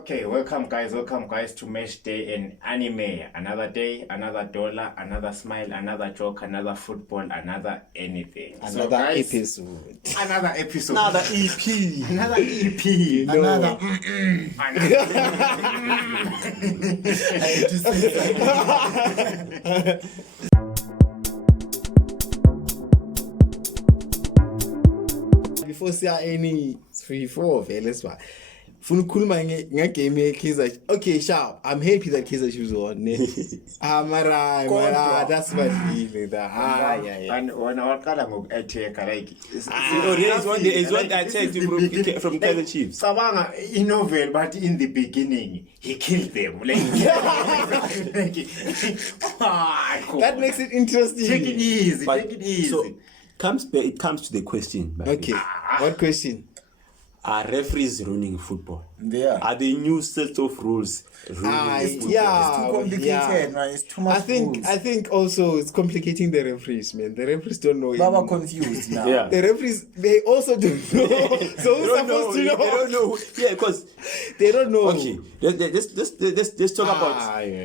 Okay, welcome guys to Match Day in Anime. Another day, another dollar, another smile, another joke, another football, another anything. Another episode. Another episode. Another EP. Another EP. Another. Before say any 3-4 let's why. Fun kulma ngegame Kaizer. Okay, sharp. I'm happy that Kaizer Chiefs won. Mara, that's my feeling. Yeah. And when I got attack like it's one attack from Kaizer Chiefs. Sabanga in novel, but in the beginning he killed them. That makes it interesting. Take it easy. So it comes to the question. Okay. What question? Are referees ruining football? Yeah. Are the new set of rules ruining football? Yeah, It's too complicated, man. It's too much. I think also it's complicating the referees, man. The referees don't know. Baba confused now. Yeah. The referees, they also don't know. So who's supposed to know? They don't know. Yeah, because they don't know. Okay, let's talk about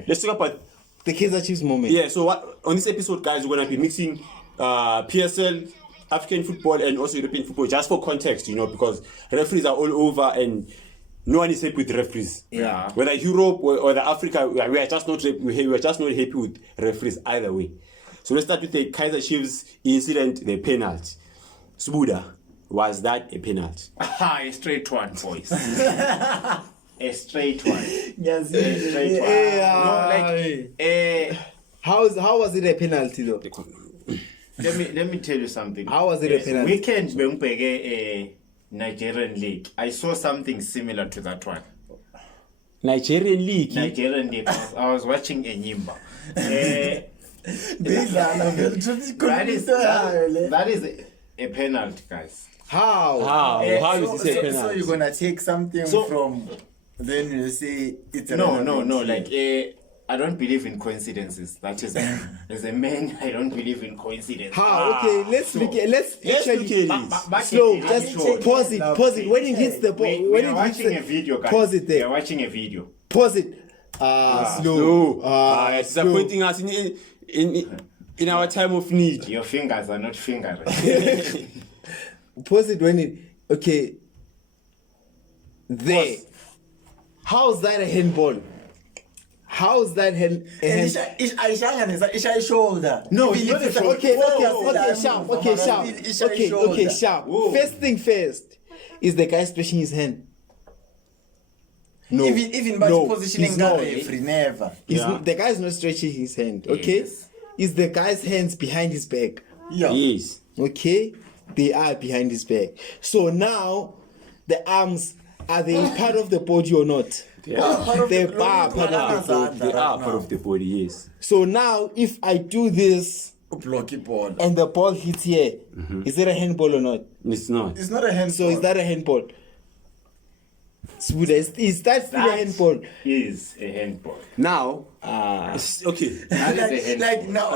let's talk about the Kaizer Chiefs moment. Yeah. So what on this episode, guys, we're gonna be mixing PSL, African football, and also European football, just for context, because referees are all over and no one is happy with referees. Yeah. Whether Europe or the Africa, we are just not happy with referees either way. So let's start with the Kaizer Chiefs incident, the penalty. Sbuda, was that a penalty? A straight one, boys. A straight one. Yes, A straight one. How was it a penalty though? Let me tell you something. How was it a penalty? Weekend a Nigerian league. I saw something similar to that one. Nigerian league. I was watching a Nyimba. That is a penalty, guys. How is this a penalty? So you're gonna take something from, then you say it's a No. Like I don't believe in coincidences. That is, as a man, I don't believe in coincidences. How? Okay, let's look at this. Slow. Just pause it. When it hits the ball, when it hits a video, guys. Pause it there. We're watching a video. Pause it. Slow. It's disappointing us in our time of need. Your fingers are not fingering. Pause it when it. Okay. There. How's that a handball? How's that hand? Shoulder. No, it's not a shoulder. Okay, sharp. Whoa. First thing first, is the guy stretching his hand? No. Even by positioning the referee, never. The guy's not stretching his hand, okay? Yes. Is the guy's hands behind his back? Yeah. Yes. Okay? They are behind his back. So now, the arms, are they part of the body or not? They are part of the body. They are part of the body, yes. So now, if I do this, blocky ball, and the ball hits here, is it a handball or not? It's not. It's not a handball. So is that a handball? Is that still a handball? Is a handball. Now, okay. That is a handball. Like now,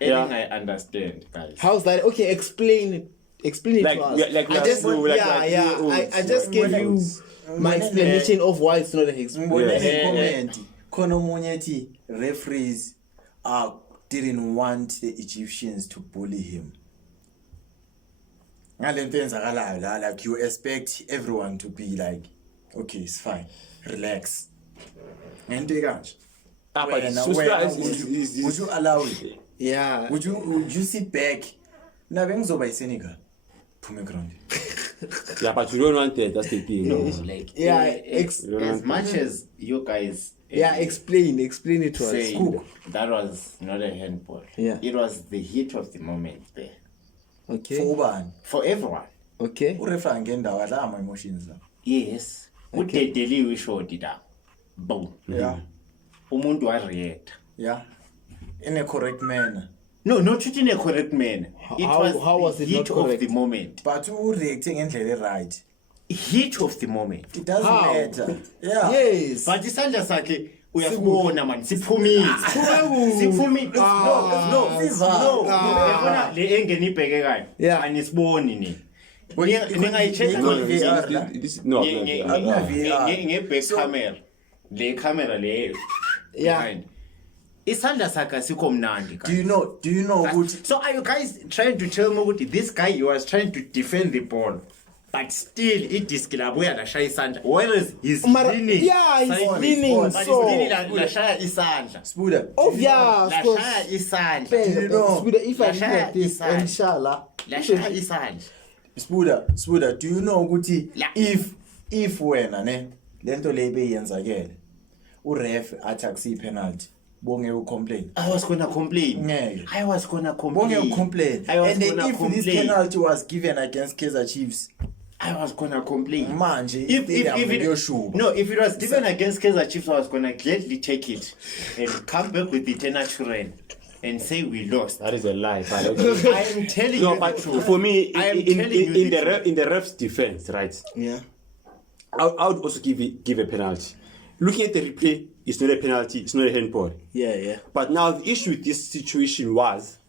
Right. I understand, guys. How's that? Okay, explain it. Explain it to us. I just gave you my explanation of why it's not a handball. Referees didn't want the Egyptians to bully him. Like you expect everyone to be like, okay, it's fine, relax. And would you allow it? Yeah. Would you sit back? Now when by Senegal, Yeah, but you don't want that. That's the thing. No, As much as you guys. Explain it to us. That was not a handball. Yeah. It was the heat of the moment there. Okay. For everyone. Okay. My emotions. Yes. Udedeli we showed it up. Boom. Yeah. Umuntu wa react. Yeah. In a correct manner. No, not in a correct manner. How was it heat not correct? of the moment. But who reacting in the right? Heat of the moment. It doesn't matter. Yeah. Yes. But isandla sakhe uyasibona man siphumile siphumile no yabona le engene ibheke kayo Yeah. anisiboni ni ningayicheck nge-back camera le camera le behind isandla sakhe sikho mnandi Do you know ukuthi so are you guys trying to tell me ukuthi this guy he was trying to defend the ball but still idisk labuya lashaya isandla whereas he's leaning he's leaning, but so he's leaning lashaya isandla Spuda? lashaya isandla you know if I do like this, inshallah, lashaya isandla Spuda, do you know ukuthi La. if wena ne lento le beyenzakele uref athi akusiyi penalty bonge ucomplain I was gonna complain Ngeke. I was gonna complain bonge ucomplain I was and gonna if complain this penalty was given against Kaizer Chiefs I was gonna complain manje if it was given against Kaizer Chiefs I was gonna gladly take it and come back with the natural and say we lost. That is a lie. But okay. I am telling No, you but the truth. for me, I am in telling you the truth. the ref's defense, right? Yeah. I would also give a penalty. Looking at the replay, it's not a penalty. It's not a handball. Yeah. But now the issue with this situation was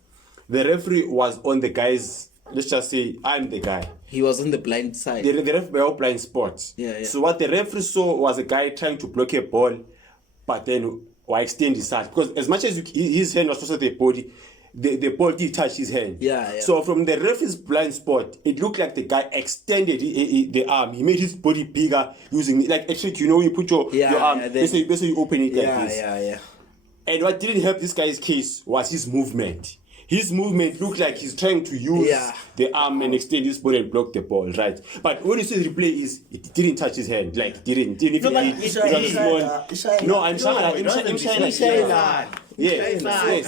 the referee was on the guy's. Let's just say I'm the guy. He was on the blind side. The referee were all blind spots. Yeah. So what the referee saw was a guy trying to block a ball, but then or extend his hand because as much as his hand was close to the body, the ball did touch his hand. Yeah. So from the referee's blind spot, it looked like the guy extended the arm. He made his body bigger using like actually, you know, you put your arm. Basically, you open it like this. Yeah. And what didn't help this guy's case was his movement. His movement looked like he's trying to use the arm and extend his body and block the ball, right? But when you see the replay, it didn't touch his hand. Like, didn't even... No, I'm Shayla. Yes.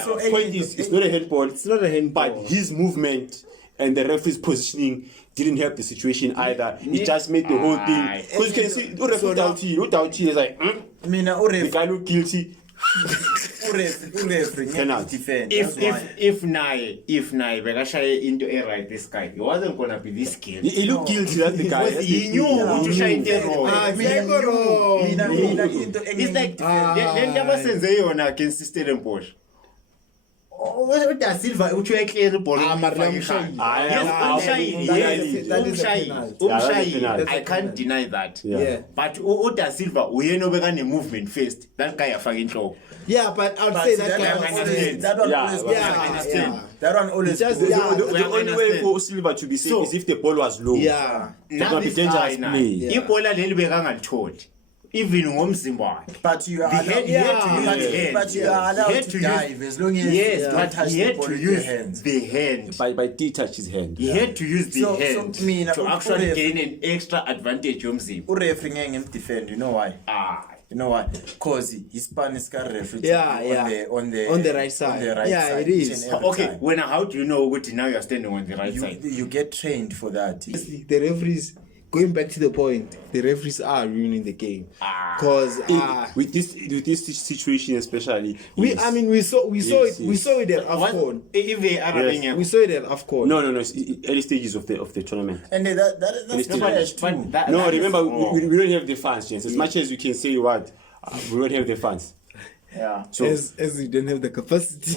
So point is, it's not a handball. It's not a handball. But his movement and the referee's positioning didn't help the situation either. It just made the whole thing... Because you can see, the referee is like, the guy looked guilty. If naye bekashaye into right this guy he wasn't gonna be this guilty. He looked guilty, that the guy. He knew to shine the wrong. It's like lento abasenze yona against Stellenbosch. Da Silva uthi uyaclear ibhola umshayile. I can't deny that. Yeah. But uDa Silva uyena obeka ne movement first. That guy afaka inhloko. Yeah, but I would say that that one always just the only way for Silva to be safe is if the ball was low. Yeah. That would be dangerous play. Ibhola leli bekangalithola. Even ngomzimba wakhe. But you are allowed to dive as long as you don't touch he the had ball to with use your hands. the hand. By D touch his hand. He had to use the So, hand to actually gain an extra advantage yomzimba. Ureferee ngeke ngimdefend, you know why? You know why? Because his span is referee on the right side. On the right Yeah, side it is. Okay, when how do you know what now you're standing on the right side? You get trained for that. The referees, going back to the point, the referees are ruining the game. Because with this situation especially, we saw it at AFCON. If We saw it at AFCON. No, it's early stages of the tournament. And that's too. No, remember we don't have the fans, James. As much as you can say what, we don't have the fans. Yeah. So as we don't have the capacity.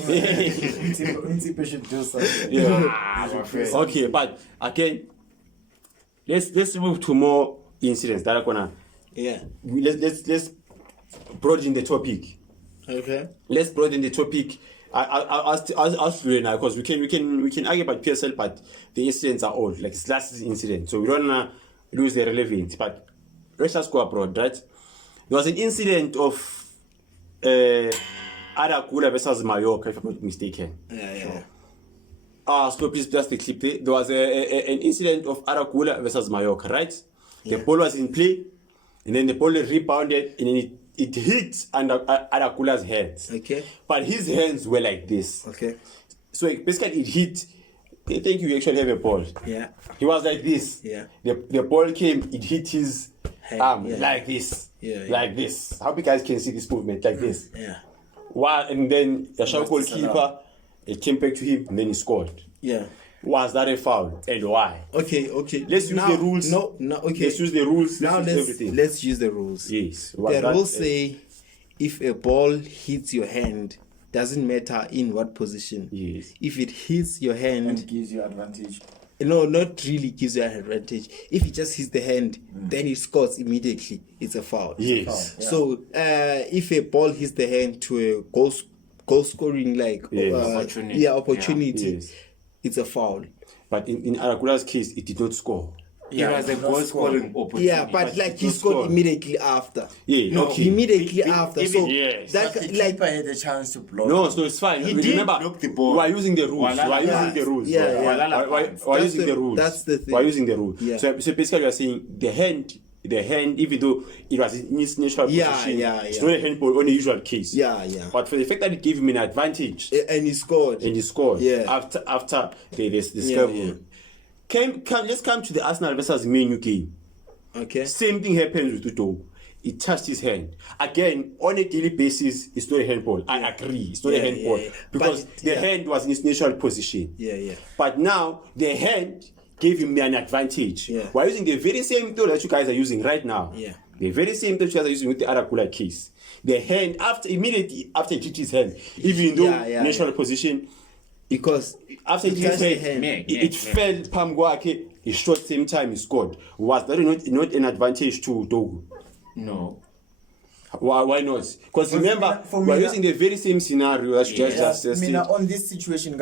People should do something. Yeah. Okay, but again, let's move to more incidents that are gonna. Yeah. Let's broaden the topic. Okay. Let's broaden the topic. I'll now because we can argue about PSL, but the incidents are old. Like it's last incident, so we don't wanna lose the relevance. But let's just go abroad, right? There was an incident of Arda Guler versus Mallorca, if I'm not mistaken. Yeah. So please the clip there. There was an incident of Arda Guler versus Mallorca, right? The ball was in play, and then the ball rebounded, and then it hit under Arda Guler's hands. Okay. But his hands were like this. Okay. So basically it hit. I think you actually have a ball. Yeah. He was like this. Yeah. The ball came, it hit his arm like this. Yeah. Like this. How you guys can see this movement like this? Yeah. And then the shot goalkeeper, it came back to him, and then he scored. Yeah. Was that a foul, and why? Okay. Let's use the rules. No. Okay. Let's use the rules. Now let's use everything. let's use the rules. Yes. The rules say if a ball hits your hand, doesn't matter in what position. Yes. If it hits your hand, And gives you advantage. no, not really gives you an advantage. If it just hits the hand, then it scores immediately. It's a foul. Yes. Yeah. So if a ball hits the hand to a goal scoring opportunity, Yes. it's a foul. But in Aragula's case, it did not score. It was a goal scoring opportunity. Yeah, but like he scored immediately after. Yeah, No, okay. immediately after. So yes. that But the like keeper had a chance to block. No, so it's fine. He Remember, did block the ball. we are using the rules. We are Walala using pass. the rules. Yeah, yeah. Walala We are pass. using the rules. That's the thing. We are using the rule. Yeah. So basically, you are saying the hand, even though it was in its natural Yeah, position, yeah, it's yeah. not a handball on a usual case. Yeah, yeah. But for the fact that it gave him an advantage And he scored. and he scored Yeah. after the Yeah, scramble. yeah. Let's come to the Arsenal versus Man U game. Okay. Same thing happens with Udo. It touched his hand. Again, on a daily basis, it's not a handball. I agree. It's not Yeah, a handball. yeah, yeah. Because But, the yeah. hand was in its natural position. Yeah, yeah. But now, the hand gave him an advantage. Yeah. We're using the very same tool that you guys are using right now. Yeah. The very same tool you guys are using with the Aragula case. The hand, immediately after he hit his hand, even though Yeah, natural position, Because after he hit his touched the hand, hand. it fell palm kwakhe, he shot same time he scored. Was that not an advantage to Dorgu? No. Why not? Because remember, for me, we're using the very same scenario that you just Yeah, said. on this situation,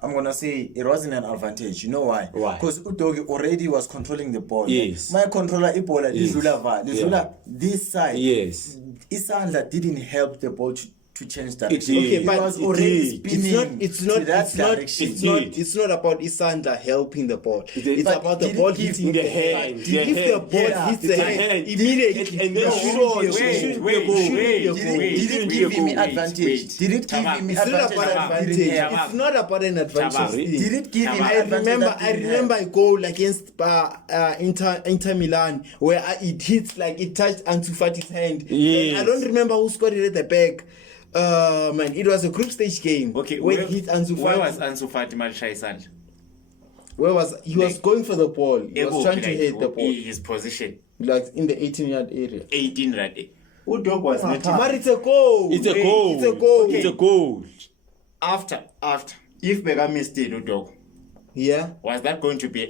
I'm gonna say it wasn't an advantage. You know why? Why? Because Udogi already was controlling the ball. Yes. My controller, Ibola, Yes. Lizula, this side. Yes. Isandla didn't help the ball to change direction. did. Okay, It but was it already did. spinning it's to not that direction. it's not about Isandla helping the ball. did. It's But about the did ball it give hitting the hand? If The the hand. ball Yeah, hits it's the a hand hand. immediately, And then no, shouldn't sure, be a it goal. shouldn't Shouldn't be be a a goal. goal. Shouldn't be a Wait, goal. Did wait. it Didn't give be a him goal. advantage? Did it give him It's not about advantage? advantage. Taba. It's not about an advantage. Taba. Still. Did it give him I advantage? I remember a goal against Inter Milan where it hits like it touched Ansu Fati's hand. Yes. And I don't remember who scored it at the back. Man, it was a group stage game. Okay, where it hit Ansu Fati. where was Ansu Fati Malshaisan? Where was he? Was going for the ball. He was trying to hit the ball, His position. like in the 18-yard area. 18 right. Udog was not But it's a goal. It's a Wait, goal. It's a goal. It's a goal. after. If Bega missed it, Udog, Yeah. was that going to be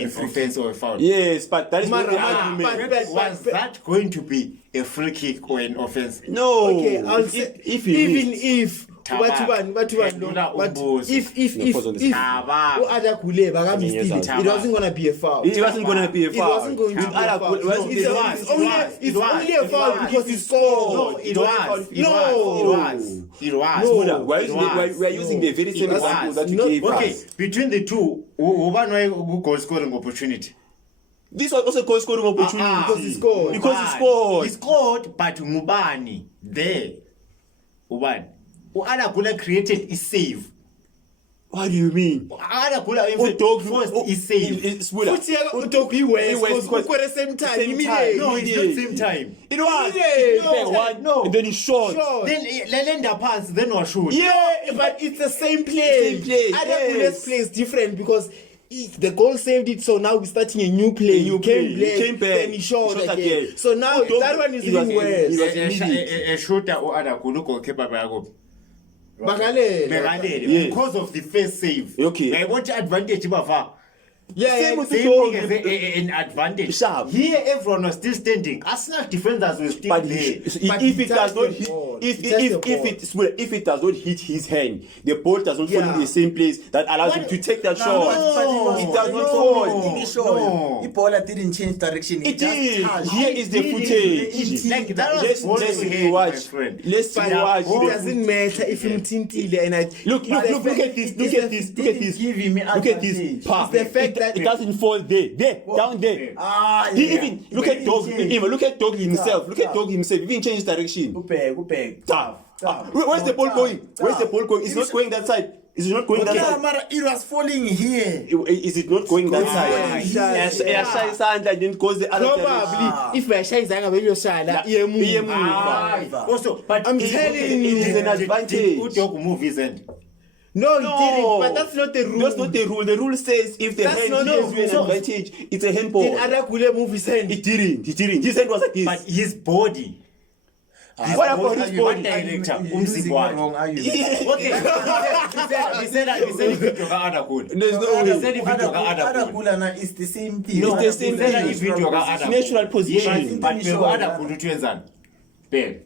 an offense or a foul? Yes, but that is not the Mara, argument. Was that going to be a free kick or an offense? No. Okay, I'll say if he even missed. if Taba. but Pendula umbuzo. if Pause on this. Taba. Arda Guler baka missed it, Taba. it wasn't gonna be a foul. It wasn't going to be a It foul. wasn't going to be a Arda foul. Guler- No, it it's was- it's only a foul was. because he scored. No, it was. Smuda, we're using the very same It was. example that you Not- gave Okay, us. between the two, who won goal scoring opportunity? This was also goal scoring opportunity. Because he scored. Because he scored. He scored, but Mubani there. Ubani. Arda Guler created a save. What do you mean? Arda Guler forced a save. Smuda. Futhi Udogi West West, because at the same time same immediately. No, it's not same time. It was. Yeah, No, one, no. and then he shot. Sure. Then Lelenda pass, then was shoot. Yeah, but it's the same play. Same play, Arda yes. Guler's play is different because the goal saved it, so now we're starting a new play. A new He came play. He came back. then he shot Shot again. again. So now that one is It was- even worse. it was immediate. A shooter or Arda Guler goalkeeper bayako. Bakalele. Yes. Because of the first save. Okay. What advantage bava? Yeah, with Saving is an advantage. Sharp. Here, everyone was still standing. Arsenal defenders were still But there. if it does not hit, if it does not hit his hand, the ball does not fall in the same place that allows him to take that shot. It does not fall. No. Ibola didn't change direction. It just is. touched. Here is the footage. Like that was ball Let's to hand, watch. my friend. Let's But watch. it doesn't matter if him tintile and I Look at this. Look at this. Give him an Look at this. advantage. Pa. It's the fact that- it doesn't fall there, down there. Ah, He yeah. even look at Dog. Even look at Dog himself. Look at Dog himself. Even change direction. Upeg. Tough. Where's the ball going? Where's the ball going? It's not going that side. Is it not going that Yeah, side? Mara, it was falling here. Is it not going that going side? side. Yashaya isandla didn't cause the other direction. probably if bayashayizanga beliyoshala iye move. Ah, also, but I'm it- telling it- you. it is an Did advantage. Udog move his end. No, he No. didn't. But that's not the rule. That's not the rule. The rule says if the That's hand not gives the you an rule. advantage, it's a handball. Did Arda Guler move his hand? It didn't. His hand was like this. But his body. What about his body? Director, You're using the wrong argument. Okay, we said video ka Arda Guler. There's no We way. said video ka Arda Arda Guler. Guler na is the same thing. No, Arda the same Guler thing. is Video ka from Arda It's natural Guler. position. Yes, but Sure, Arda yeah. Guler uthwenzani? Bheka.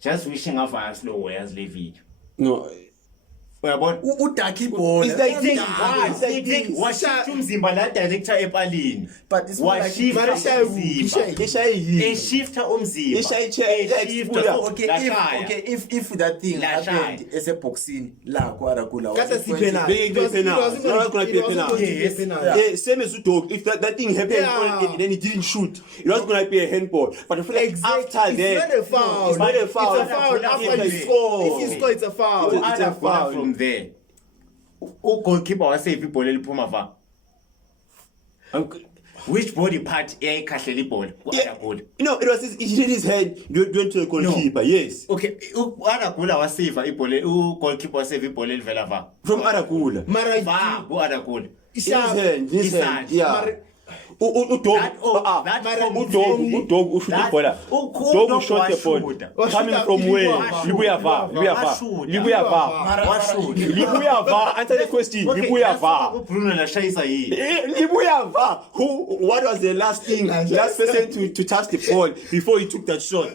Just wishing off a slow way as le video. No. Uyabona? Udaki ball. It's like this. Washift umzimba la director epalini. But it's more like- Washift Mara shaya umzimba. Eshifta umzimba. Okay, if that thing La happened shaya. as a boxing, la Arda Guler. Kata si penal. Big penal. It's not gonna be a penal. Yes. Yeah, same as Udog. If that thing happened and then he didn't shoot, it was gonna be a handball. But I feel like after It's that, not a foul. it's not a foul. It's a foul after If you you score. score. If you score, it's a foul. It's a Arda Guler foul. from there. Goalkeeper wasave ibhola eliphuma va. Which body part eyayikhahlele ibhola ku-Arda Guler? No, it was he did his head. Went to the goalkeeper. Yes, Okay, u-Arda Guler wasave ibhola, u-goalkeeper wasave ibhola elivela va. from Arda Guler. Mara Va ku-Arda Guler. His hand. Isandla. Yeah. Udog ushot ibhola. Udog ushot the ball. Coming from where? Libuya va. Answer the question. Libuya va. Bruno lashayisa yini? Libuya va. What was the last person to touch the ball before he took that shot?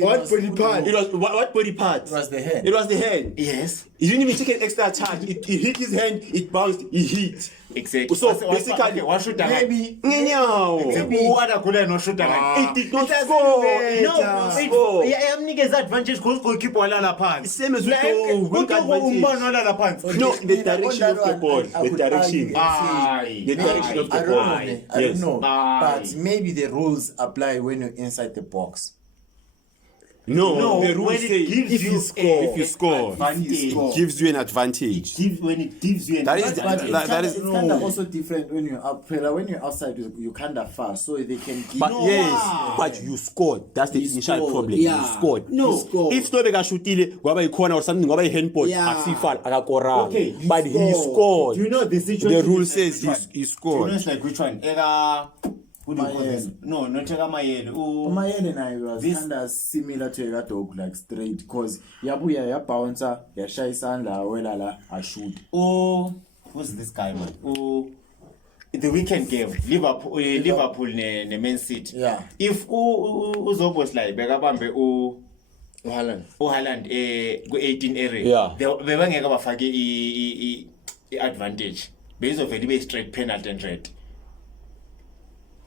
What body part? It was what body part? It was the hand. It was the hand. Yes. He didn't even take an extra charge. It hit his hand. It bounced. He hit. Exactly. So basically, washuta Maybe. u-Arda Guler noshuta ngani? It did not score. No, yamnikeza advantage because goalkeeper walala phansi. Same as Like, Udog. umbani walala phansi. No, the direction On of that the ball. one, I The could direction. argue and say, Aye. The direction of the I ball. don't know, man. I Yes. don't know. Aye. But maybe the rules apply when you're inside the box. No, the when rule it says gives if you you score, advantage. it gives you an advantage. When it gives you an That is- advantage. that is- it's kind of also different when you're up. When you're outside, you kind of far, so they can give. But No, yes, wow. but you scored. That's the initial scored, problem. yeah. You scored. No. You scored. If Stobeka shutile, gwaba corner or something, gwaba handball, Yeah. aksifal, akakora. Okay, you But he scored. Do you know the situation? The rule is like says which one? he Do you scored. know it's like which one? Ega. Who do you call Mayele. this? No, not Ega Mayele. Mayele and I was This- kind of similar to a dog, like straight, because yabuya ya bouncer, ya shy sandla, welala, I shoot. Who's this guy, man? The weekend game, Liverpool ne Man City. Yeah. If uzobos like bekabambe Haaland ku 18 area. Yeah. Bebangeke bafake i-advantage. Bezovela ibe straight penalty and red.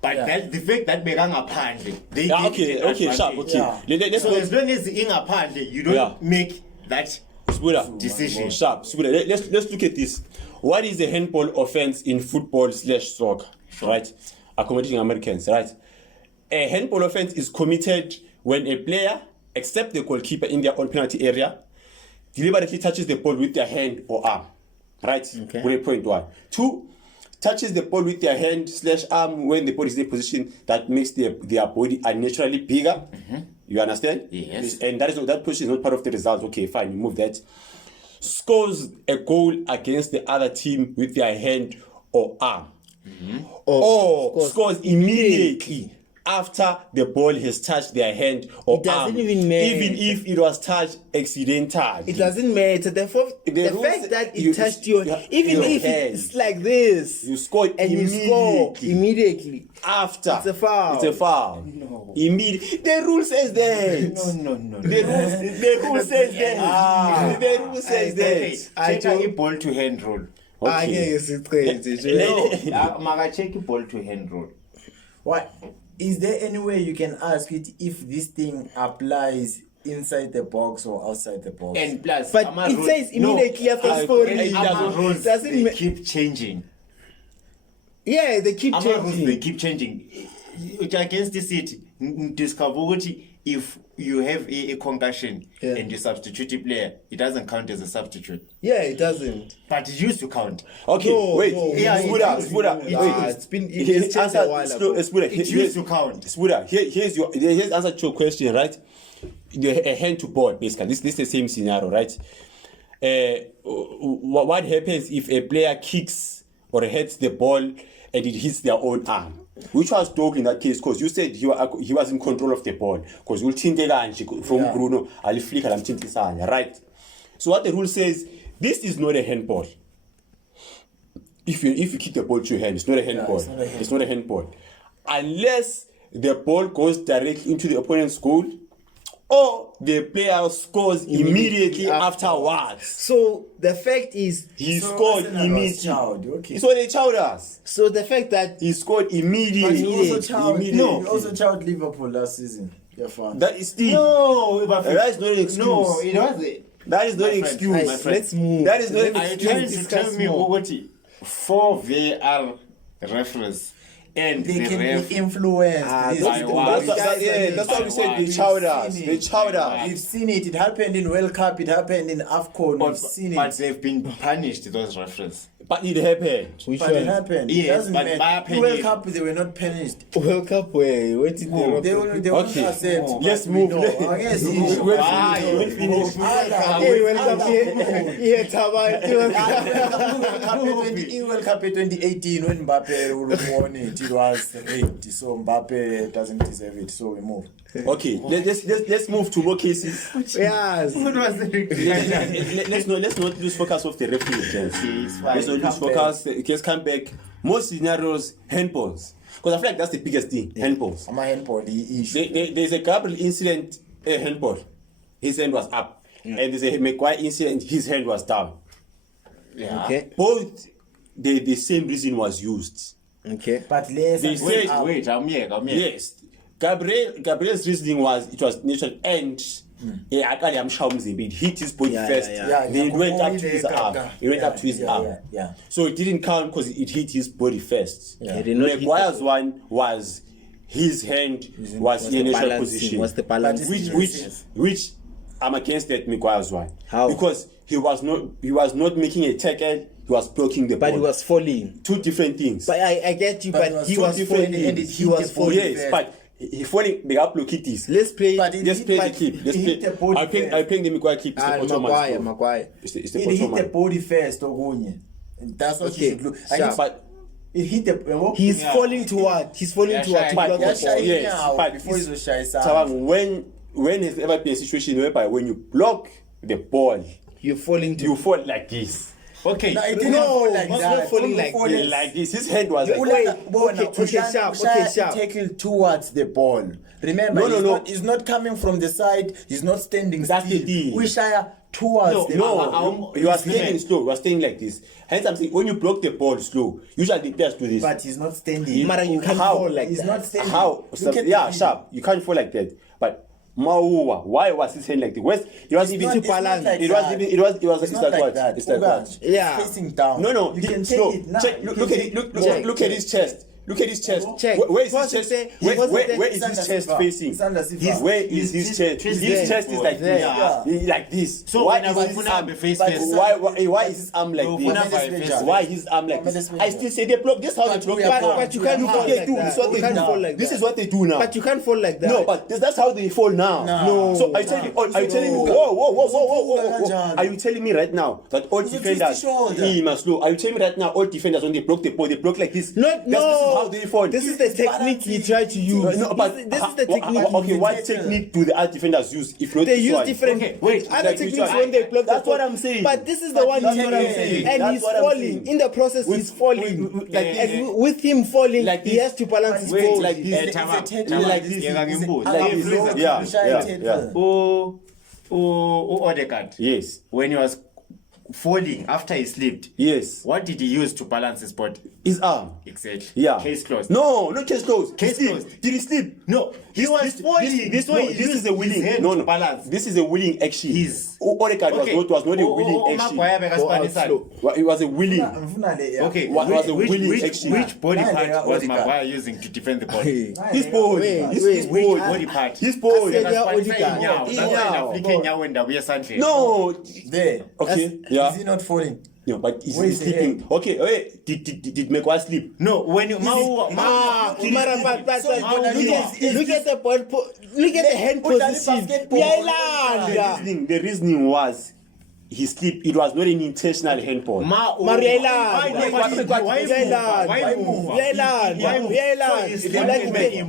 But Yeah. that the fact that bekangaphandle, they Yeah, give okay, it okay, advantage. sharp, okay. Yeah. Let's So go. as long as ingaphandle, you don't Yeah. make that decision. Sharp. Let's look at this. What is a handball offense in football/soccer? Right? Accommodating Americans, right? A handball offense is committed when a player, except the goalkeeper in their own penalty area, deliberately touches the ball with their hand or arm. Right? Okay. Bullet point 1. 2, touches the ball with their hand/arm when the ball is in a position that makes their body unnaturally bigger. You understand? Yes. And that position is not part of the result. Okay, fine, you move that. Scores a goal against the other team with their hand or arm. Or scores immediately after the ball has touched their hand or It doesn't arm. even matter. Even if it was touched accidentally. It doesn't matter. The rules- fact that it you- touched your, your even if hand. it's like this, You scored and you score immediately. immediately. After. It's a foul. It's a foul. No. Immediately. The rule says that. No. The rule says that. The rule says that. Check a ball to hand rule. Okay. Maga check a ball to hand rule. What? Is there any way you can ask it if this thing applies inside the box or outside the box? And plus, But Ama it rules- says immediately after I- scoring. it Ama rules, Doesn't they ma- keep changing. Yeah, they keep Ama rules, they changing. keep changing. Against the City, discover ukuthi if you have a concussion Yeah. and you substitute a player, it doesn't count as a substitute. Yeah, it doesn't. But it used to count. Okay, No, wait. no. Yeah, Spuda. It's been it's changed a while ago. It used to count. Spuda, here's the answer to your question, right? A hand to ball, basically. This is the same scenario, right? What happens if a player kicks or hits the ball and it hits their own arm? Which was Dorgu in that case, because you said he was in control of the ball. Because you'll tinte kanje from Bruno, aliflika lamtintisanya, right? So what the rule says, this is not a handball. If you kick the ball to your hand, it's not a handball. It's not a handball. Unless the ball goes directly into the opponent's goal, or the player scores immediately afterwards. So the fact is, He scored immediately. Okay. It's what they child us. so the fact that He scored But immediately. he also child, Immediately. he also child Liverpool last season. That is still. No, but That is not an excuse. no, it was. That is not an My friend, excuse. my Guys, friend. let's move. That is not an Are you excuse. trying to discuss tell me more. Ogoti 4 VAR referees and They the can ref? be influenced. That's By what? That's why we said they child us. They child us. We've seen it. It happened in World Cup. It happened in AFCON. We've seen But it. they've been punished, those referees. But it happened. which But it one? happened. Yes, It doesn't but matter. my In opinion- World Cup, they were not punished. World Cup where? What did Oh, They will Okay. accept. No. Let's but move. we know. I guess We'll it's- Why? finish. We'll finish. Hey, World Cup here, Taba. In World Cup 2018, when Mbappe won it, it was rigged. So Mbappe doesn't deserve it. So we move. Okay, let's move to more cases. Yes. What was the Let's not lose focus of the referee. Gents. It's fine. Let's not lose focus. Let's come back. Most scenarios, handballs. Because I feel like that's the biggest thing. Handballs. I'm a handball issue. There's a Gabriel incident, a handball. His hand was up. And there's a Maguire incident, his hand was down. Yeah. Okay. Both, the same reason was used. Okay. But let's They said- Wait, I'm here. Yes. Gabriel's reasoning was it was natural and it hit his body Yeah, first. yeah, yeah. Then it went up to his arm. It went up to his arm. Yeah. So it didn't count because it hit his body first. Yeah. It did not hit Maguire's one was his hand was in a the natural balancing? position. What's the balance? Which I'm against that Maguire's one. How? Because he was not making a tackle, he was blocking the But ball. he was falling. Two different things. But I get you. But But it he was was two falling. different things. He was He falling. hit Yes, but he falling the up look it is. Let's play. But it Let's hit- play the but clip. Let's it hit play. the body I playing the Maguire clip. It's the Ottoman Maguire. score. Maguire. It's the It hit the Ottoman. body first, Ogunye. That's what Okay, you should look. I sure. guess But it hit the. He's falling to what? He's falling Yeah, to what? shy. To But- block Yeah, the shy ball. Yes, now, but before it's- he's a shy son. Tawang, when has ever been a situation whereby when you block the ball, You're falling to. you fall like this. Okay. No, it didn't No, fall like it's that. not falling like Fall this. Like this. His hand was like Wait, Bona, okay, sharp, Ushaya okay, sharp. tackle towards the ball. Remember, No. He's not coming from the side. He's not standing That's the still. thing. Ushaya towards the ball. No, he was standing slow. He was standing like this. Hence, I'm saying when you block the ball slow, usually the players do this. But he's not standing. Mara, you can't How? fall like He's that. not standing. How? Look at the Yeah, video. sharp. You can't fall like that. But Maua, why was his hand like that? It was even It's too not balance. like It was that. even. It was. It's It's not like like what? that. It's like Uga, what? Yeah. Facing down. No. You can take no. it now. Check. You Look can at take it. Look it. at his chest. Look at his chest. Check. Where is What's his it chest? say? What's it say? Where is his Sanda chest Silva. facing? Sanda Silva. Where is his chest? twist His there. chest is like this. Yeah. Like this. So why whenever is you his put arm? up a face But face, Why is his arm like No, this? whenever I face Why his arm like But this? let's I still say they block. This is how they But block we the are ball. But you can't fall They like do. that. This is what You they can't do. fall like This that. is what they do now. But you can't fall like that. No, but that's how they fall now. No. So are you telling me? Are you telling me? Whoa. John. Are you telling me right now that all It's a defenders? twisty shoulder. He must know. Are you telling me right now all defenders when they block the ball, they block like this? Not, This is how no. they fall. This is the technique he tried to use. No, but this is the technique. Okay, what tackle. technique do the other defenders use? If not They this use one? different Okay, wait, other like this techniques one. when they block That's the what ball. I'm saying. But this is the But one that's he's what I'm using. saying. And That's he's what I'm falling. saying. In the process, he's falling. like And with him falling, Like he this. has to balance his Wait, ball. like this. It's a tackle. Like this. Like this. Yeah. Odegaard. Yes. When he was falling after he slipped, Yes. what did he use to balance his body? His arm. Exactly. Yeah. Case closed. No, not case closed. Case He closed. sleep. Did he sleep? No, he was falling. This is a willing. His head No, to balance. This is a willing action. His- Odegaard Okay. was not a willing action. Maguire Go out bekasipanisana. slow. It was a willing. Okay, What was the willing action? which body Nine, part was Odegaard. Maguire using to defend the ball? Hey. His body. Wait, His Which body. body part? His body. I said, yeah, Bekasipanisa Odegaard. inyawo. That's why Inyawo. Africa inyawo endabuye esandleni. No. There. Okay. Yeah. Is he not falling? No, but he's Where is the sleeping. Okay. Wait. Did Maguire sleep? No, when you Mara, but Sorry, but look at the ball. Look at the hand Put that position. basketball. Yayilanda. The reasoning was he slipped. It was not an intentional handball. Why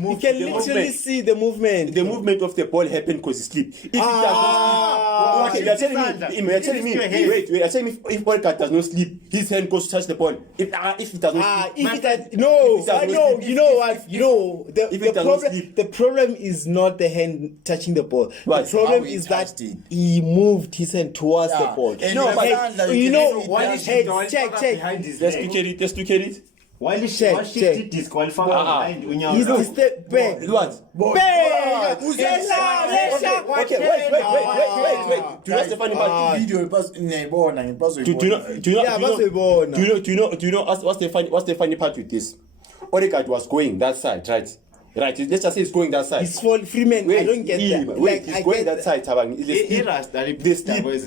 You can literally see the movement. The movement of the ball happened because he slipped. If it does not slip, okay, you're telling me, wait, you're telling me if Odegaard does not slip, his hand goes to touch the ball. If it does not slip, the problem is not the hand touching the ball. Right. The problem is that he moved his hand towards the ball. And Check. Let's look at it. Why is she disqualified? He's the step back. What? Okay, wait. Do you know Stefani Part? video Do you know what's the funny part with this? Odegaard was going that side, right? Right, let's just say he's going that side. He's for Freeman. I don't get that. Wait, he's going that side, Tabang. The slip is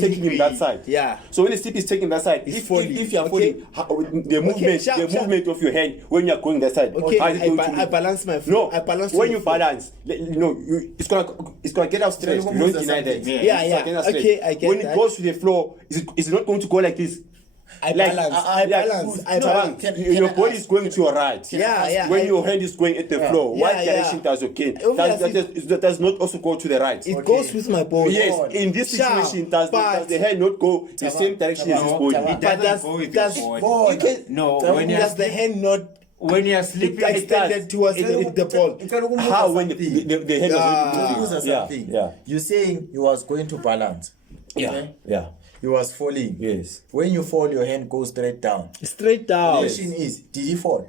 taking him that side. Yeah. So when the slip is taking that side, if you are falling, the movement of your hand when you are going that side. Okay, how is it going I to balance my foot. No, I balance when my you foot. balance, it's gonna get out straight. You don't deny that. Yeah. Okay, I get when that. it goes to the floor, is it not going to go like this? I balance. Your body is going to your right. Yeah. When your hand is going at the floor, what direction does your cane? That does not also go to the right. It goes with my body. Yes, in this situation, does the hand not go the same direction as his body? It doesn't go with your body. Does the hand not when you're sleeping extended towards the ball? How when the hand was Yeah. You're saying he was going to balance. Yeah. He was falling. Yes. When you fall, your hand goes straight down. Straight down. The question is, did he fall?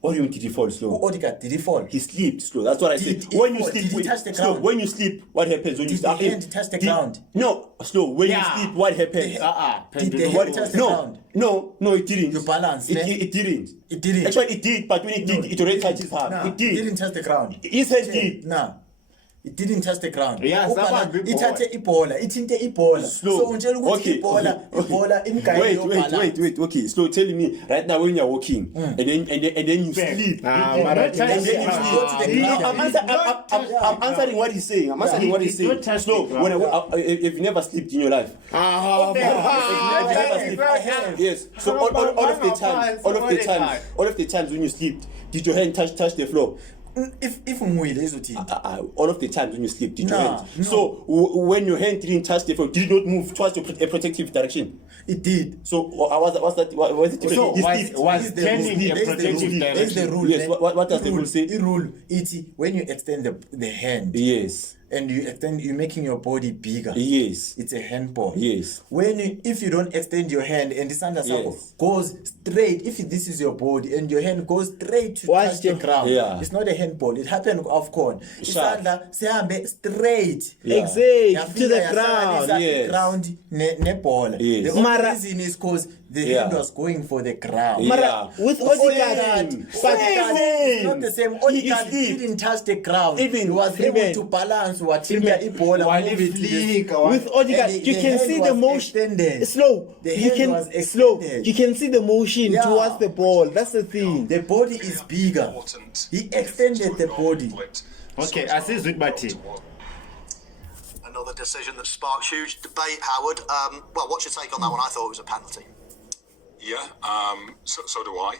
What do you mean did he fall slow? Odegaard, did he fall? He slipped slow. That's what I said. When you sleep, did he touch the slow. ground? When you sleep, what happens when you Did the hand touch the ground? No, slow. When you sleep, what happens? Did the hand touch the ground? No, it didn't. You balance, It ne? didn't. It didn't. Actually, it did, but when it did, it already touched his hand. Nah, It did. It didn't touch the ground. His hand did. Nah. It didn't touch the ground. Yeah, ithathe ibhola, ithinte ibhola. Slow. So unjela ukuthi ibhola imgayini yobhala. Wait. Okay, slow. Telling me right now when you're walking and then you sleep. I'm answering what he's saying. Slow. If you never slept in your life. Yes. So all of the times when you sleep, did your hand touch the floor? If ngwile izothini? All of the times when you sleep, did your hand? No. So when your hand didn't touch the floor, did it not move towards a protective direction? It did. So what's it? So was turning a protective There's the direction. rule. Yes. What does the rule say? The rule it's when you extend the hand. Yes. And you're making your body bigger. Yes. It's a handball. Yes. If you don't extend your hand and this under Yes. goes straight, if this is your body and your hand goes straight to touch the ground, Yeah. it's not a handball. It happened off corn. Isandla sihambe straight. Yeah. Exactly. To the ground. Yes. Ground ne ball. Yes. The only reason is because the hand was going for the ground. Yeah. With Odegaard, it's not the same. Odegaard He didn't touch the ground. Even he was able Freeman. to balance what with Odegaard, you can see the motion. Slow. You can see the motion towards the ball. That's the thing. The body is bigger. He extended the body. Okay, I see Zutbati. Another decision that sparks huge debate, Howard. Well, what's your take on that one? I thought it was a penalty. Yeah, so do I.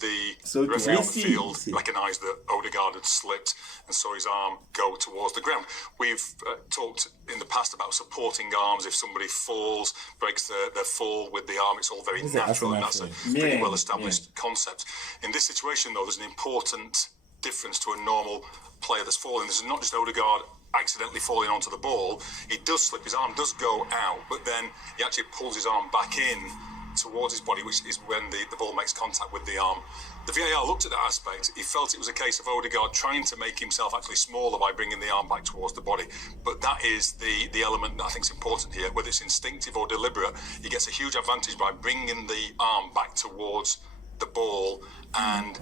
The do referee I. on the field recognised that Odegaard had slipped and saw his arm go towards the ground. We've talked in the past about supporting arms. If somebody falls, breaks their fall with the arm, it's all very natural, and that's a pretty well-established concept. In this situation, though, there's an important difference to a normal player that's falling. This is not just Odegaard accidentally falling onto the ball. He does slip, his arm does go out, but then he actually pulls his arm back in towards his body, which is when the ball makes contact with the arm. The VAR looked at that aspect. He felt it was a case of Odegaard trying to make himself actually smaller by bringing the arm back towards the body. But that is the element that I think is important here. Whether it's instinctive or deliberate, he gets a huge advantage by bringing the arm back towards the ball. And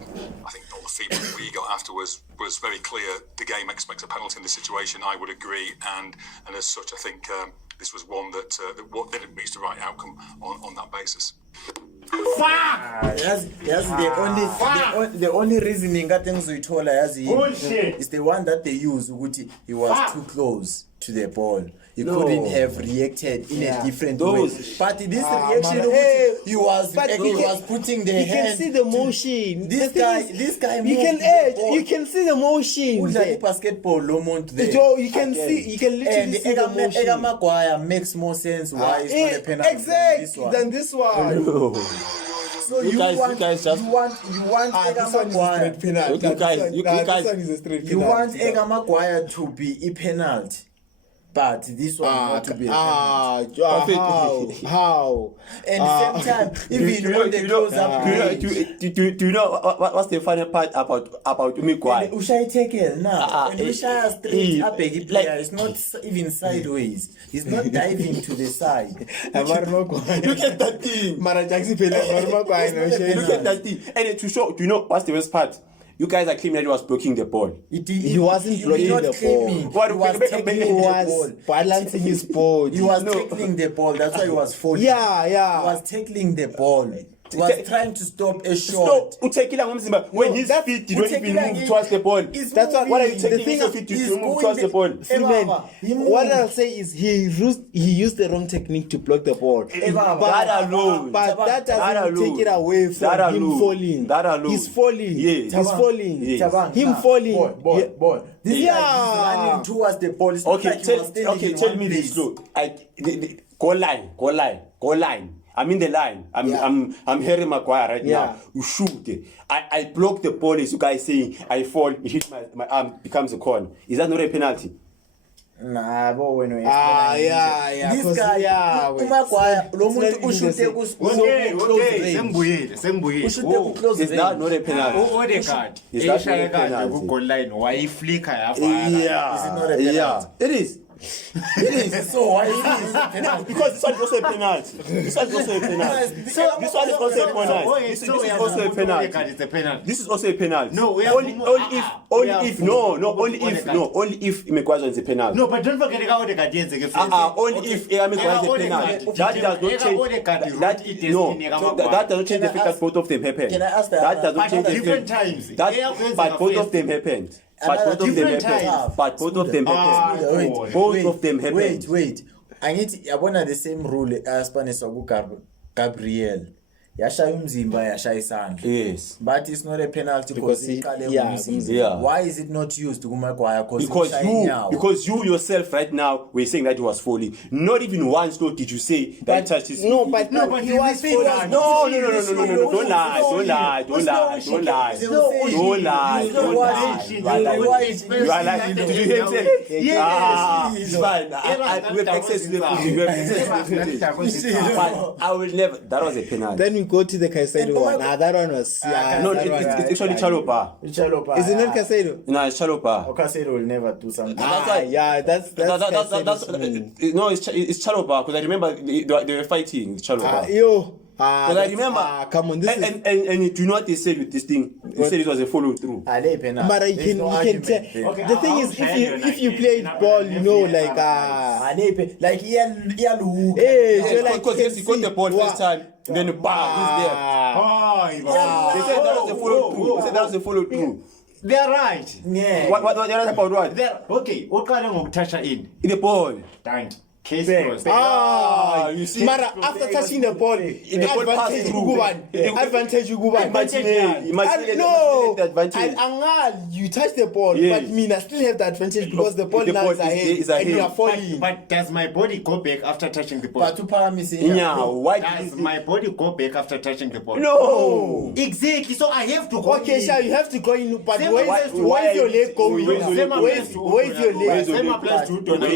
I think all the feedback that we got afterwards was very clear. The game expects a penalty in this situation. I would agree. And as such, I think this was one that didn't reach the right outcome on that basis. The only reasoning I think is the one that they use. He was too close to the ball. he couldn't have reacted in a different way. But this reaction, he was putting the hand. You can see the motion. This guy. You can edge. You can see the motion. Basketball, So you can see. You can literally see the motion. Ega Maguire makes more sense. Why it's not a penalty? Exactly. Than this one. So you want Ega Maguire. You want Ega Maguire to be a penalty, but this one not to be a penalty. How? And at the same time, even when they close up, do you know what's the funny part about Maguire? Ushai tackle now, and Ushai straight up a player. It's not even sideways. He's not diving to the side. Look at that thing. Look at that thing. And to show, do you know what's the worst part? You guys are claiming that he was blocking the ball. He wasn't blocking the ball. He was balancing his ball. He was tackling the ball. That's why he was falling. Yeah. He was tackling the ball. He was trying to stop a shot. When his feet did not even move towards the ball. That's what are you taking his feet to move towards the ball. What I'll say is he used the wrong technique to block the ball. But that doesn't take it away from him falling. He's falling. He's falling. Him falling. Ball. This guy is running towards the ball. It's Okay, tell me this. Look, goal line. I'm in the line. I'm Harry Maguire right now. You shoot it. I block the ball, as you guys saying. I fall. It hits my arm. Becomes a corner. Is that not a penalty? Nah, but when we this guy, Maguire, Is that not a penalty? Is that not a penalty? Goal line. Why flicker? Yeah. It is. So why is it? Because this one is also a penalty. This one is also a penalty. This one is also a penalty. This is also a penalty. This is also a penalty. No, we have only if Maguire is a penalty. No, but don't forget only if Maguire is a penalty. That does not change. That does not change the fact that both of them happened. Can I ask that? That does not change the different times. But both of them happened. But both of them happened. Both of them happened. Wait. I need to, I want the same rule as Spanish Gabriel. Yasha umzimba yasha isandla. Yes. But it's not a penalty because why is it not used to Maguire? Because you yourself right now were saying that he was falling. Not even once did you say that he touched his feet. But he was falling. No. Don't lie. You are like, did you hear him say? Yes. It's fine. We have access to the footage. But I will never. That was a penalty. Then we go to the Kaizer one. That one was no, it's actually Chalopa. Is it not Kaizer? No, it's Chalopa. Kaizer will never do something. That's no, it's Chalopa because I remember they were fighting Chalopa. Because I remember, come on, this and you do not say with this thing. You said it was a follow through. But you can tell. The thing is, if you play ball, you know, like because he got the ball first time, then bam, he's there. They said that was a follow through. They said that was a follow through. They're right. Yeah. What they're right about what? Okay. What kind of touch in the ball? Thank. You see. Mara, after touching the ball, advantage you touch the ball, but me I still have the advantage because the ball now is ahead and you are falling. But does my body go back after touching the ball? Why does my body go back after touching the ball? No. Exactly. So I have to go. Okay, sure, you have to go in, but where's your leg going? Where's your leg? Same applies to Donald.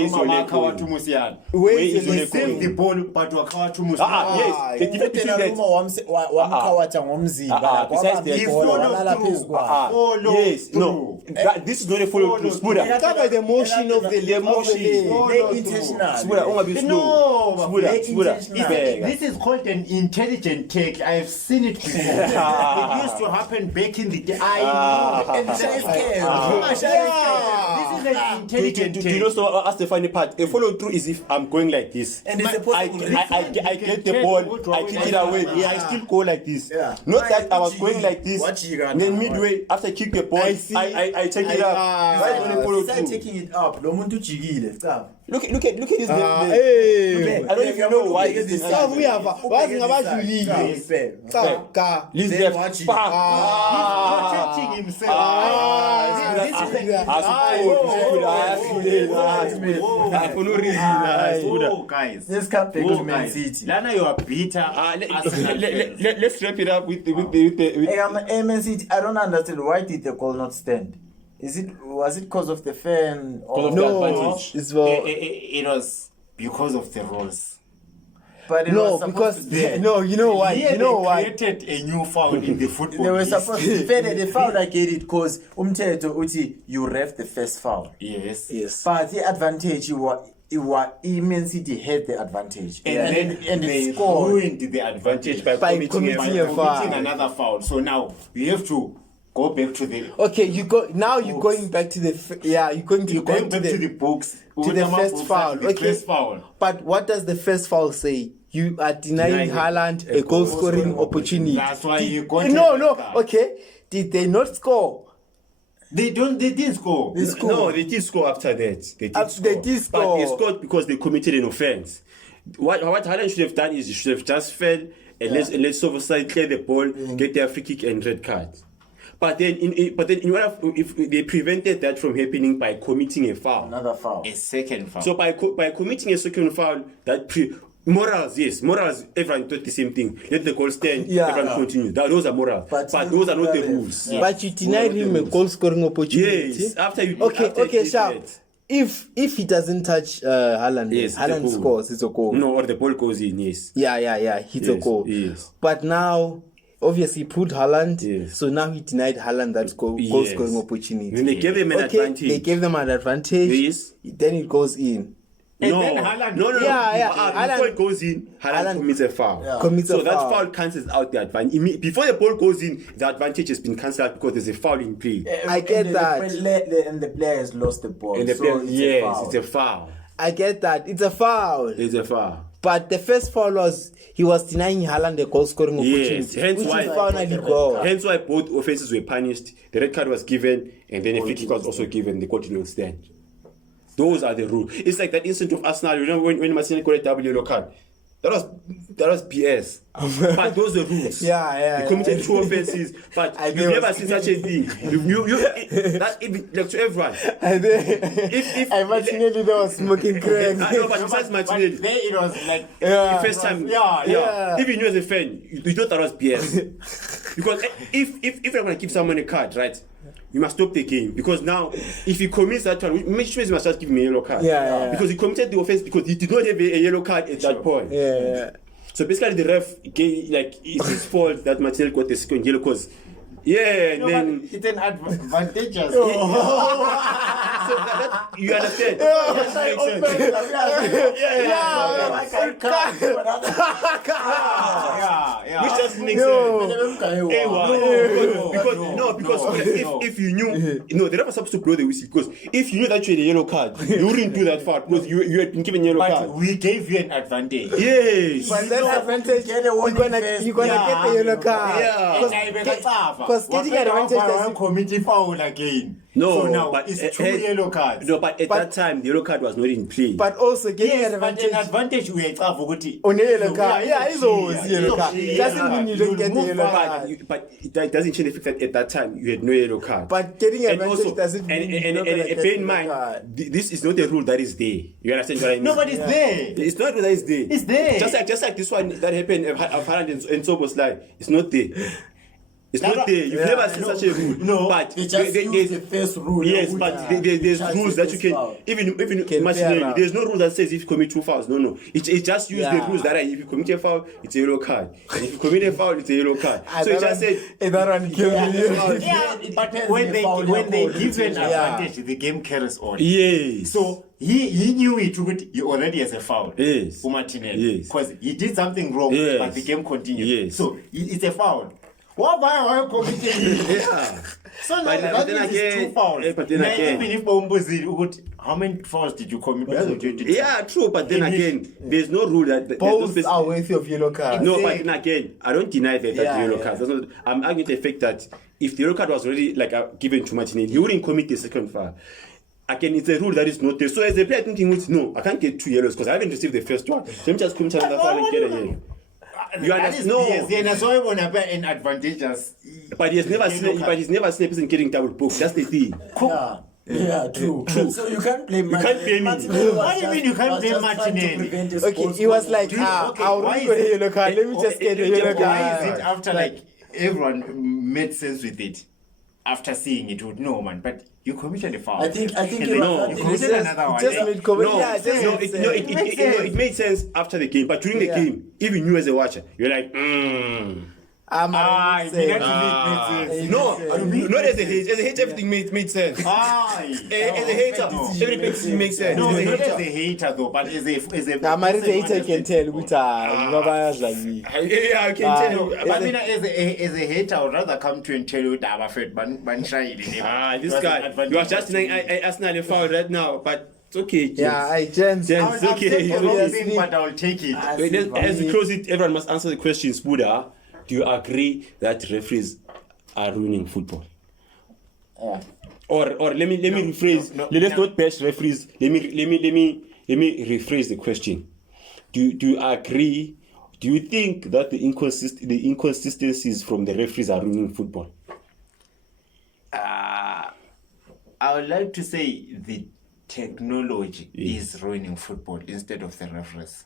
Save the ball, but yes. The difference between that. Yes, no. This is not a follow through. Spuda. Cover the motion of the Spuda. This is called an intelligent take. I have seen it before. It used to happen back in the day. This is an intelligent take. Do you know? So that's the funny part. A follow through is if I'm going like this, and I get the ball, I kick it away, I still go like this. Not that I was going like this, then midway after I kick the ball, I take it up. Taking it up, Look at his Hey. I don't even know why he's in South we have wazi ngabajulile. Ka. Leave Then left. watch it. Protecting himself. Guys. Let's come back to Man City. Lana, you are bitter. Let's wrap it up with Hey, Man City, I don't understand, why did the goal not stand? Was it because of the fan? Or No, advantage. it's for It was because of the rules. But it no was supposed because to be there. no, you know why? Here You know they why? created a new foul in the football. They were history. supposed to be fair. They found I get it because umthetho uthi you ref the first foul. Yes. Yes. But the advantage Man City had the advantage. And then they scored. ruined the advantage by committing a foul. committing another foul. So now we have to go back to the Okay, you're going back to the you're going to you're going back to the books to the first foul. The Okay. first foul. But what does the first foul say? You are denying Denying Haaland a goal scoring opportunity. That's why you got No. Okay. Did they not score? They didn't score. No, they did score after that. They did score. But they scored because they committed an offense. What Haaland should have done is he should have just fell and let's overside, clear the ball, get their free kick and red card. But then, if they prevented that from happening by committing a foul, Another foul. A second foul. so by committing a second foul, morals, everyone thought the same thing. Let the goal stand, everyone continue. Those are morals, but those are not the rules. But you denied him a goal scoring opportunity. Yes, after you. Okay, Sharp. If he doesn't touch Haaland, Yes, it's a Haaland goal. scores, it's a goal. No, or the ball goes in. Yes. Yeah, it's a Yes, goal. yes. But now, obviously, he pulled Haaland, Yes. so now he denied Haaland that goal scoring opportunity. Then they gave him an advantage. They gave them an advantage. Yes. Then it goes in. And No, then Haaland- no. Yeah, Before Haaland- it goes in, Haaland commits a foul. Commits So a that foul. foul cancels out the advantage. Before the ball goes in, the advantage has been cancelled out because there's a foul in play. I get that. And the player has lost the ball. And the so player, it's yes, a foul. it's a foul. I get that. It's a foul. It's a foul. But the first foul was he was denying Haaland a goal scoring opportunity. Yes, hence which why he finally got. Hence why both offenses were punished. The red card was given, and then a free kick was also given. The court did not stand. Those are the rules. It's like that incident of Arsenal. You know when Martinelli got a double yellow card. That was BS. But those are rules. Yeah. They committed two offenses, but I you've know. never seen such a thing. Like to everyone. If Martinelli that was smoking crack. I know, but besides Martinelli, But there it was like the first time, Yeah. If you knew as a fan, you thought that was BS. Because if you're going to give someone a card, right, you must stop the game. Because now, if he commits that one, make sure you must just give him a yellow card. Yeah. Because he committed the offense because he did not have a yellow card at that point. Yeah. So basically, the ref gave, it's his fault that Martinelli got the second yellow because. Yeah, and then. it's an advantageous. So that you understand? Yes, makes sense. Which doesn't make sense. Because if you knew, the ref was supposed to blow the whistle. Because if you knew that you had a yellow card, you wouldn't do that foul because you had been given yellow But card. we gave you an advantage. Yes. But that advantage, you're gonna get the yellow card. Yeah. Because getting advantage doesn't committee foul again. No, so now but it's two yellow cards. No, but at that time the yellow card was not in play. But also getting Yes, an but advantage. an advantage we have ukuthi On a yellow card. Yeah, It's always yellow card. Doesn't mean you don't get the yellow card. But it doesn't change the fact that at that time you had no yellow card. But getting And advantage also, doesn't mean you're not gonna get bear in the mind, yellow card. this is not a rule that is there. You understand what I mean? no, but it's there. It's not a rule that is there. It's there. Just like this one that happened of Haaland and Sobo's line. It's not there. It's not there. You've never seen such a rule. No, but They just use the first rule. Yes, but there's rules that you can even Martinelli. There's no rule that says if you commit two fouls. No. It just use the rules that are, if you commit a foul, it's a yellow card. And if you commit a foul, it's a yellow card. So it just said that one killed me. Yeah, but when they give you an advantage, the game carries on. yes. So he knew it would. He already has a foul. Yes. Martinelli. Yes. Because he did something wrong, Yes. but the game continued. Yes. So it's a foul. What are you committing? Yeah. So now But that then means again- it's two fouls. but then Now, again- even if Bombozil, how many fouls did you commit? Yeah, true. But then again, there's no rule that there's no Both are worthy of yellow card. No, but then again, I don't deny that Yeah, yellow yeah. card. That's not, I'm arguing the fact that if the yellow card was already given to Martinelli, he wouldn't commit the second foul. again, it's a rule that is not there. So as a player thinking, no, I can't get 2 yellows because I haven't received the first one. So let me just commit another foul and get a yellow. You understand? No. An advantageous. But he's never seen a person getting double booked. That's the thing. Yeah, true. So you can't blame You can't blame me. What do you mean you can't blame Martinelli? Okay, he was like, I'll why go is it- yellow card. Let me just get a yellow Why is it card. after like everyone made sense with it after seeing it? No, man, but you committed a foul. I think And you then know, you it committed another one. Just made comment. No, Yeah, just no, made it made sense after the game, but during the game, even you as a watcher, you're like, it made sense. No, not as a hater. As a hater, everything made sense. As a hater, everything makes sense. No, As a not as a hater. hater though, but as a Marita hater can tell which are like me. Yeah, I can tell you. But I mean, as a hater, I would rather come to and tell you that I'm afraid This guy, you are just saying I Arsenal foul right now, but it's okay. Yeah, gents. It's okay. Obviously, but I'll take it. As we close it, everyone must answer the questions. Buddha, do you agree that referees are ruining football? Or let me rephrase. Let's not bash referees. Let me rephrase the question. Do you agree? Do you think that the inconsistencies from the referees are ruining football? I would like to say the technology is ruining football instead of the referees.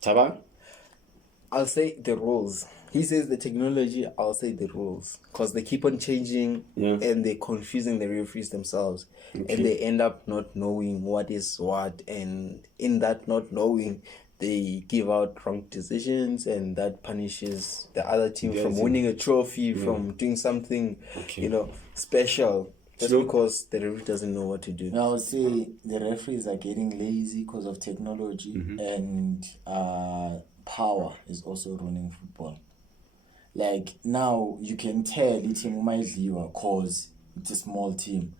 Taba? I'll say the rules. He says the technology, I'll say the rules. Because they keep on changing and they're confusing the referees themselves. Okay. And they end up not knowing what is what. And in that not knowing, they give out wrong decisions and that punishes the other team from winning a trophy, from doing something, special. Just because the referee doesn't know what to do. I would say the referees are getting lazy because of technology and power is also ruining football. Like now you can tell the team might leave cause it's a small team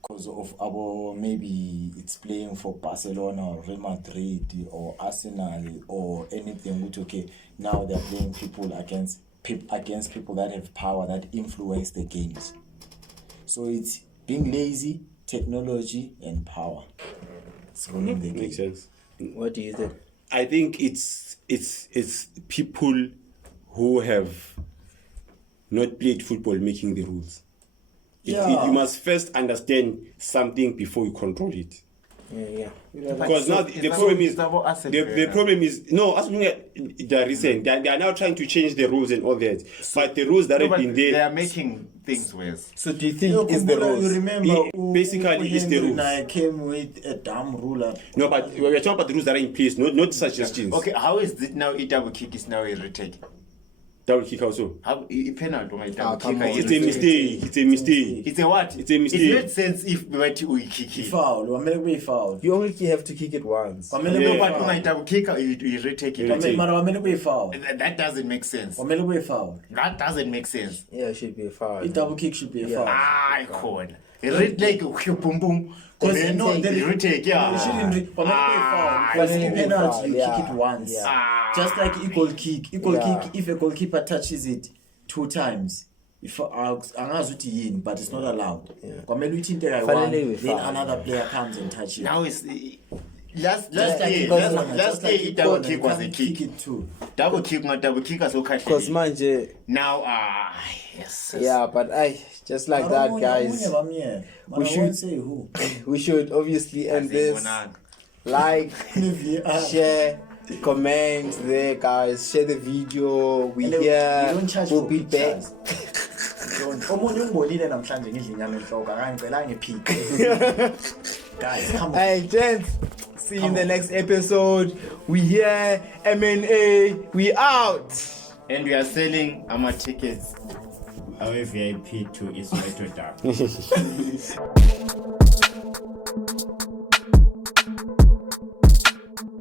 because of our maybe it's playing for Barcelona or Real Madrid or Arsenal or anything which now they're playing people against people that have power that influence the games. So it's being lazy, technology and power. It's ruining the game. Makes sense. What do you think? I think it's people who have not played football making the rules. You must first understand something before you control it. Yeah. Because now the problem is no. As long as the recent, they are now trying to change the rules and all that. But the rules that have been there, they are making things worse. So do you think it's the rules? You remember basically it's the rules. I came with a damn ruler. No, but we're talking about the rules that are in place, not suggestions. Okay, how is it now? A double kick is now a retake. Double kick also. How a penalty my double kick? It's a mistake. It's a mistake. It's a what? It's a mistake. It makes sense if we kick it. Foul. Foul. You only have to kick it once. But my double kick, you retake it. That doesn't make sense. That doesn't make sense. Yeah, it should be a foul. Double kick should be a foul. Cool. Red leg, boom boom. Because no, you retake, You shouldn't. But in penalty, you kick it once. Just like equal kick. Kick, if a goalkeeper touches it 2 times, if but it's not allowed. Then another player comes and touches it. Now it's last day double kick was a kick. It too. Double kick was okay. Because manje now yes. Yeah, but just like that, guys. We should obviously end this. Like, share, comment there, guys. Share the video. We'll be back. Guys, come on. Hey, gents. See you in the next episode. We here, MNA. We out. And we are selling our tickets, our VIP to Ismail Total.